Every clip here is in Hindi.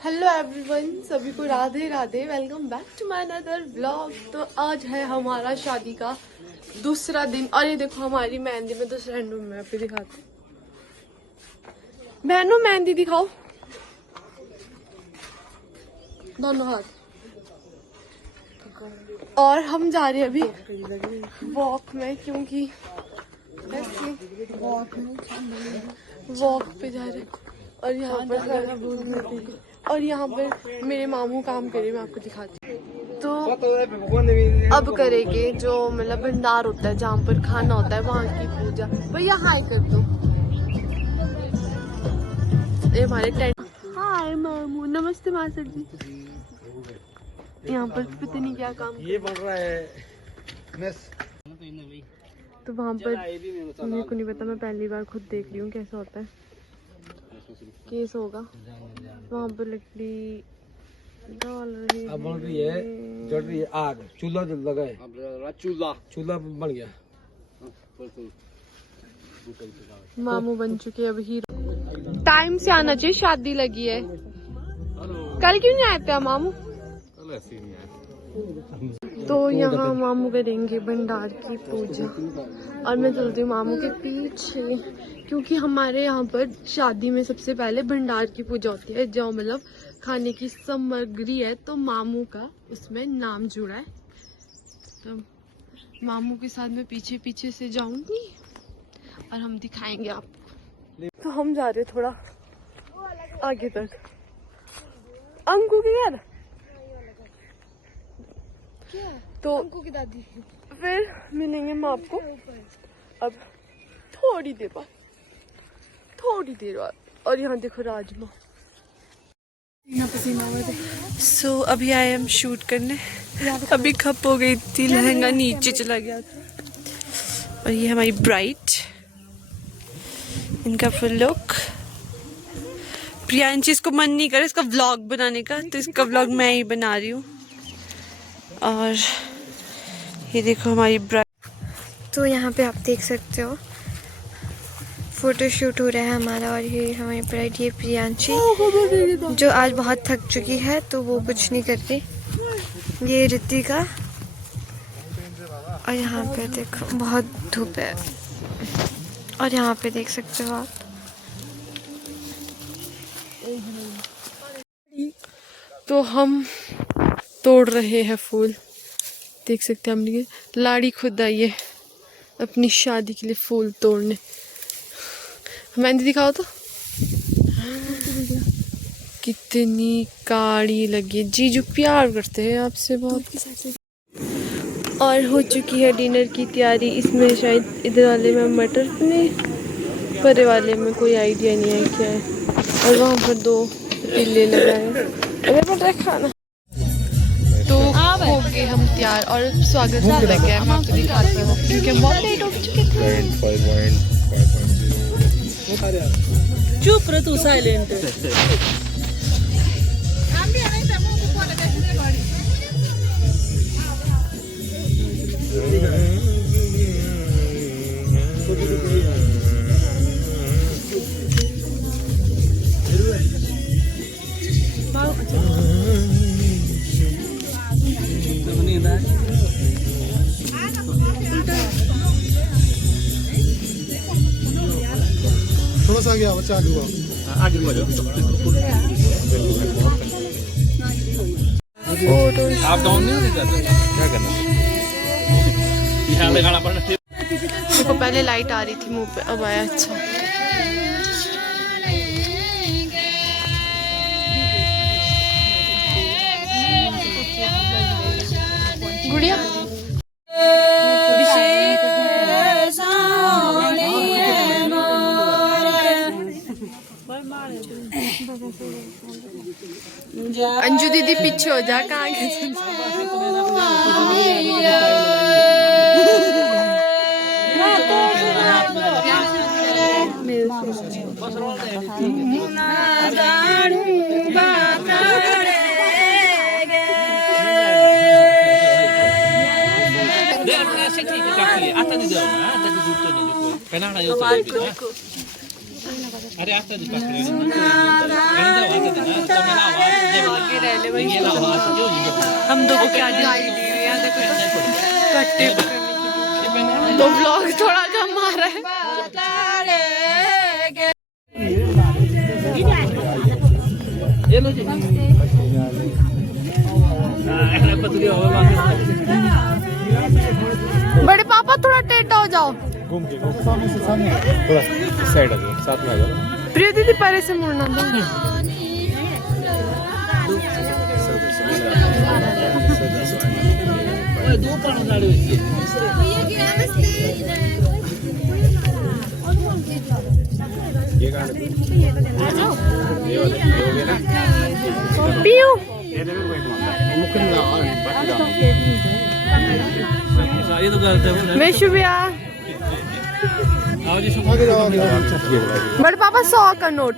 हेलो एवरीवन, सभी को Radhe Radhe. Welcome back to my another vlog. तो आज है हमारा शादी का दूसरा दिन और ये देखो हमारी मेहंदी में दूसरा हैंडलूम में अभी दिखाते। बहनों मेहंदी दिखाओ, दोनों हाथ। और हम जा रहे हैं अभी वॉक में, क्योंकि वॉक पे जा रहे हैं। और यहाँ पर मेरे मामू काम करे, मैं आपको दिखाती हूँ। तो अब करेंगे जो मतलब भंडार होता है, जहाँ पर खाना होता है, वहाँ की पूजा। भैया हाय कर दो। ये हमारे टेंट। हाय मामू, नमस्ते मासर जी। यहाँ पर पता नहीं क्या काम ये बन रहा है। तो वहाँ पर मेरे को नहीं पता, मैं पहली बार खुद देख रही हूँ कैसा होता है। केस होगा वहाँ पर, लकड़ी डाल रही है। अब बन रही है, जल रही है आग। चूल्हा जल लगा है, चूल्हा बन गया। मामू बन चुके अब हीरो। टाइम से आना चाहिए, शादी लगी है। कल क्यों नहीं आए थे मामू? तो यहाँ मामू करेंगे भंडार की पूजा और मैं चलती हूँ मामू के पीछे, क्योंकि हमारे यहाँ पर शादी में सबसे पहले भंडार की पूजा होती है, जो मतलब खाने की सामग्री है। तो मामू का उसमें नाम जुड़ा है, तो मामू के साथ मैं पीछे पीछे से जाऊंगी और हम दिखाएंगे आपको। तो हम जा रहे थोड़ा आगे तक, अंकु के घर। तो की दादी फिर मिलेंगे हम आपको अब थोड़ी देर बाद, और यहाँ देखो राजमा। सो अभी आए हम शूट करने। अभी खप हो गई थी, लहंगा नीचे चला गया था। और ये हमारी ब्राइड, इनका फुल लुक। प्रियांशी इसको मन नहीं करे इसका व्लॉग बनाने का, तो इसका व्लॉग मैं ही बना रही हूँ। और ये देखो हमारी ब्राइड। तो यहाँ पे आप देख सकते हो फोटो शूट हो रहा है हमारा। और ये हमारी ब्राइड, ये प्रियांशी, जो आज बहुत थक चुकी है तो वो कुछ नहीं करती। ये रितिका। और यहाँ पे देखो बहुत धूप है, और यहाँ पे देख सकते हो आप। तो हम तोड़ रहे हैं फूल, देख सकते हैं। हमने लाड़ी खुद आई है अपनी शादी के लिए फूल तोड़ने। मेहंदी दिखाओ तो, कितनी काली लगी। जीजू प्यार करते हैं आपसे बहुत। और हो चुकी है डिनर की तैयारी। इसमें शायद इधर वाले में मटर पनीर, परे वाले में कोई आइडिया नहीं है क्या है। और वहाँ पर 2 पतीले लगाए, अगर मटर खाना। तो हो गए हम तैयार और स्वागत लग गया है। मैं आपको दिखाती हूँ क्योंकि हम बहुत लेट हो चुके थे। चुप रह तू, साइलेंट। थोड़ा सा गया बच्चा, आगे बढ़ो। आप डाउन नहीं करते, क्या करना? यहाँ लगाना पड़ना। देखो पहले लाइट आ रही थी मुंह पे, अब आया। अच्छा गुड़िया अंजू दीदी पीछे हो जा, कहाँ गए? Penang na yun. अरे आता जी पास करेंगे आगे रह ले भाई। ये लाओ हम दो को क्या दिखाई दे रही है, देखो तो कट्टे पकड़ने के लिए। तो व्लॉग थोड़ा कम आ रहा है। ये लो जी बड़े पापा थोड़ा टेढ़ा हो जाओ। घूम के सामने से सामने थोड़ा साइड आ जाओ, साथ में आ जाओ। प्रिय दीदी पहले से मुड़ना दो। दो पानी डालो ये गाने ये हो गया ना। पीयू ये देखो कोई मुखन ना बात डाल। ये तो गलत है। मैं शुभिया। आओ जी आगे जाओ आगे जाओ। बड़े पापा 100 का नोट।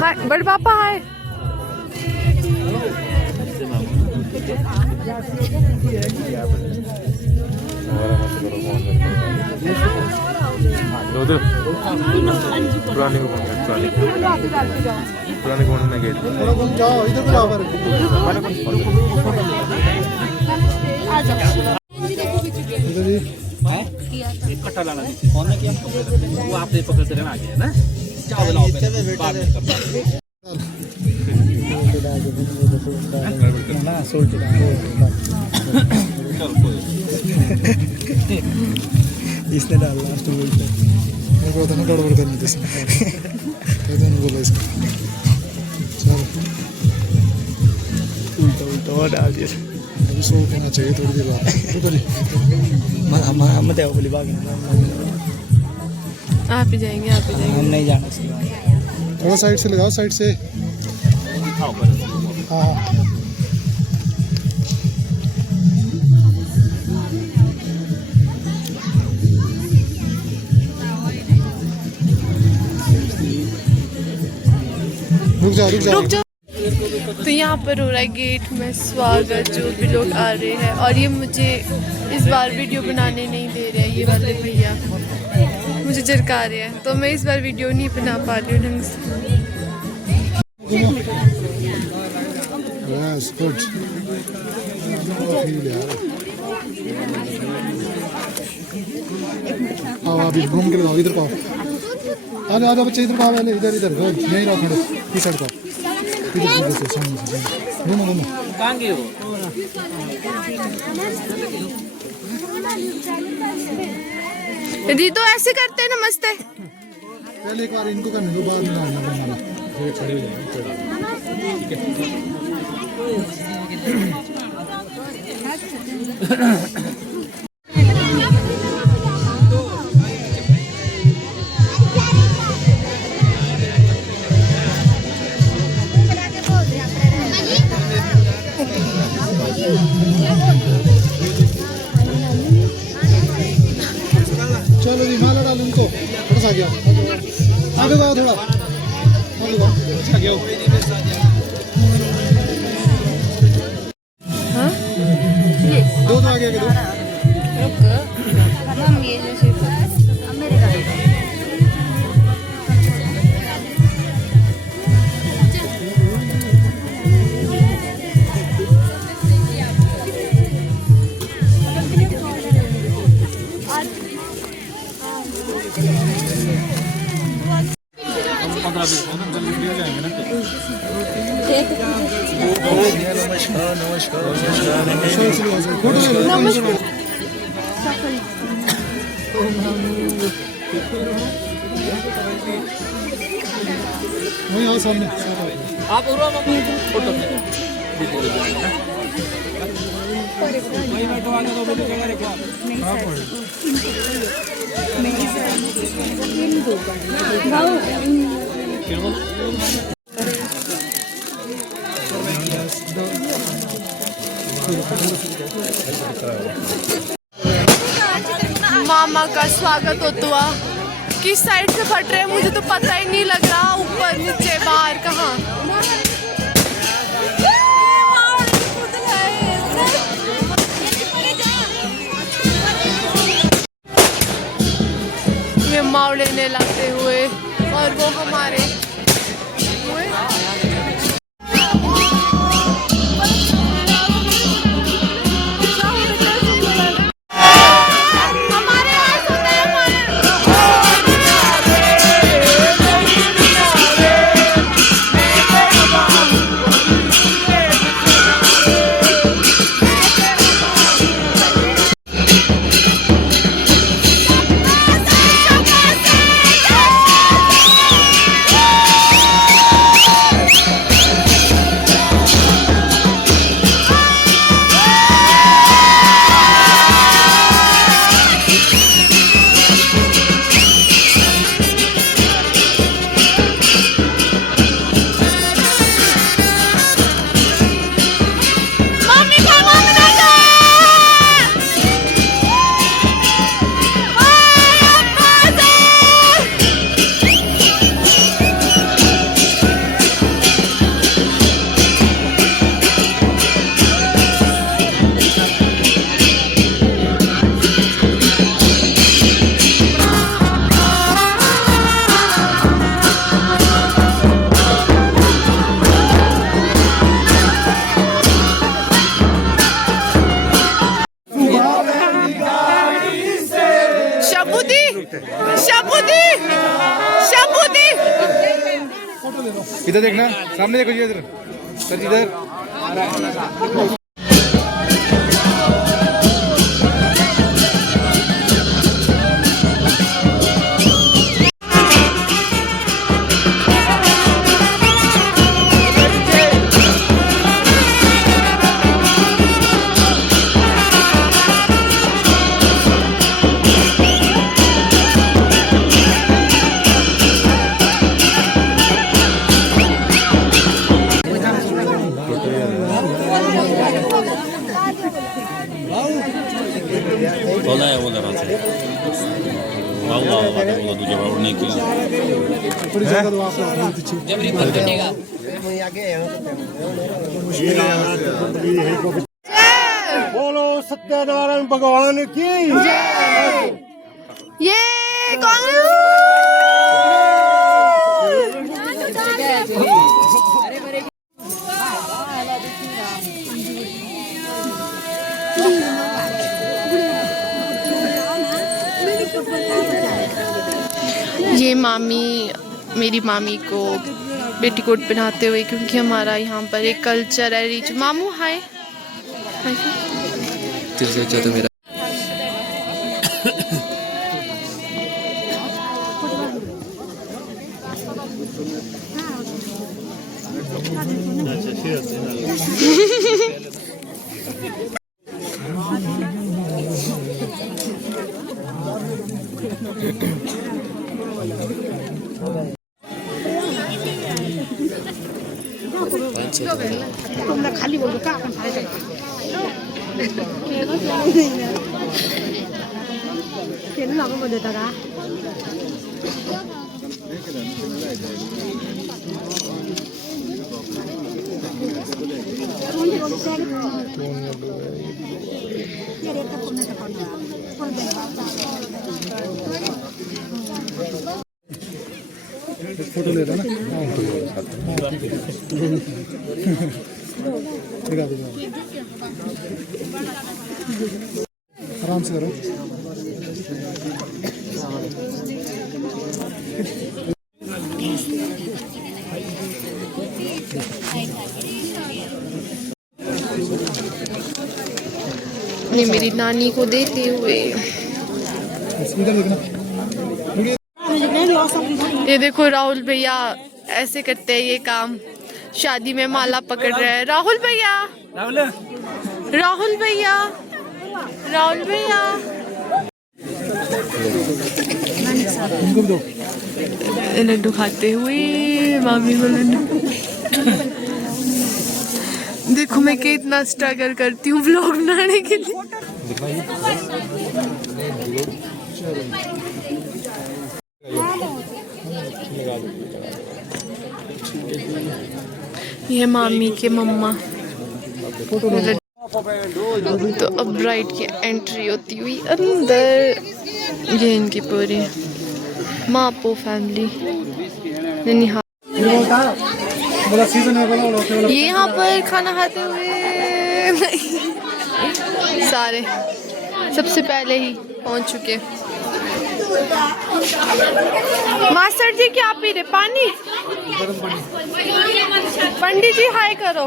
हाय बड़े पापा हाय। उधर पुराने को पुराने को में गए थे। जाओ इधर को जाओ। इधर ही एक कट्टा लाना कौन ने किया वो आपने पकड़ते रहना आगे है ना। चावल लाओ पहले बाद में करना ना सोच इसने डाला लास्ट में मेरे को तो ना गड़बड़ करनी थी इसने तो बोला इसको चलो उल्टा डाल दिया अभी सो होना चाहिए थोड़ी देर बाद तो हम तो बोली भाग आप ही जाएंगे आप ही जाएंगे। हम नहीं जाना चाहिए। थोड़ा साइड से लगाओ साइड से। हाँ हाँ रुक जाओ रुक जाओ। तो यहाँ पर हो रहा है गेट में स्वागत, जो भी लोग आ रहे हैं। और ये मुझे इस बार वीडियो बनाने नहीं दे रहे हैं, ये वाले भैया मुझे झिड़का रहे हैं, तो मैं इस बार वीडियो नहीं बना पा रही हूँ ढंग से। Yes, good. आओ अभी घूम के लगाओ इधर को। आ जाओ बच्चे इधर को। पहले इधर इधर यहीं रहो थोड़े इस साइड को। इधर से सामने से घूमो घूमो। कहाँ गए हो? दीदी तो ऐसे करते हैं नमस्ते। पहले एक बार इनको करने दो, बाद में आना बनाना। फिर खड़े हो जाएंगे। चलो जी माला डालो इनको। थोड़ा सा आगे आओ, आगे आओ थोड़ा आगे आओ, आगे आओ। दो आगे आगे दो। वहीं आओ सामने। आप फोटो में मामा का स्वागत होता हुआ। किस साइड से फट रहे हैं मुझे तो पता ही नहीं लग रहा, ऊपर नीचे बाहर कहाँ। ये माव लेने लाते और वो हमारे इधर देखना, सामने देखो जी, इधर सर इधर। Olay olarak. Vallahi bak o दूजे बार नहीं किया। थोड़ी जगह दो आप लोग पीछे। जब रिपोर्ट कटेगा। बोलो सत्यनारायण भगवान की ये कौन ये मामी मेरी मामी को पेटीकोट पहनाते हुए, क्योंकि हमारा यहाँ पर एक कल्चर है रिच। मामू हाय तेरे से तो मेरा खाली बोलो का अपन सारे खेलने लगा मुझे तक फोटो ले रहा ना, दिखा दिखा, आराम से करो। ये मेरी नानी को देते हुए। इधर देखना, ये देखो राहुल भैया ऐसे करते हैं ये काम, शादी में माला पकड़ रहे हैं। राहुल भैया, राहुल भैया, राहुल भैया, इनको भी दो। लड्डू खाते हुए मामी को लड्डू। देखो मैं कितना स्ट्रगल करती हूँ व्लॉग बनाने के लिए। ये मामी के मम्मा। तो अब ब्राइड की एंट्री होती हुई अंदर। ये इनकी पूरी मापो फैमिली ननिहाल। बोला सीजन है बोला बोला ये यहाँ पर खाना खाते हुए सारे सबसे पहले ही पहुंच चुके। मास्टर जी क्या पी रहे? पानी? पंडित जी हाय करो।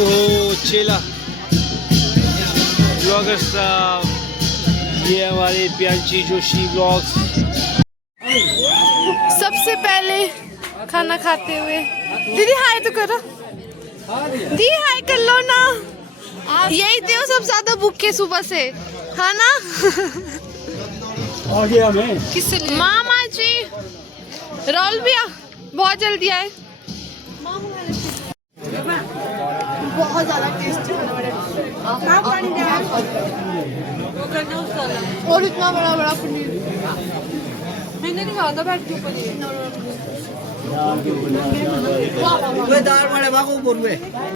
ओहो चेला ब्लॉगर साहब, ये हमारे प्यांची जोशी ब्लॉग्स। सबसे पहले खाना खाते हुए दीदी हाय तो करो। दी हाय कर लो ना। यही थे सब ज्यादा भूखे सुबह से, है ना? आ गया मैं। किस मामा जी रोल भी बहुत जल्दी आए। बहुत ज्यादा टेस्टी और इतना बड़ा बड़ा पनीर मैंने नहीं खाया था। बैठ के पनीर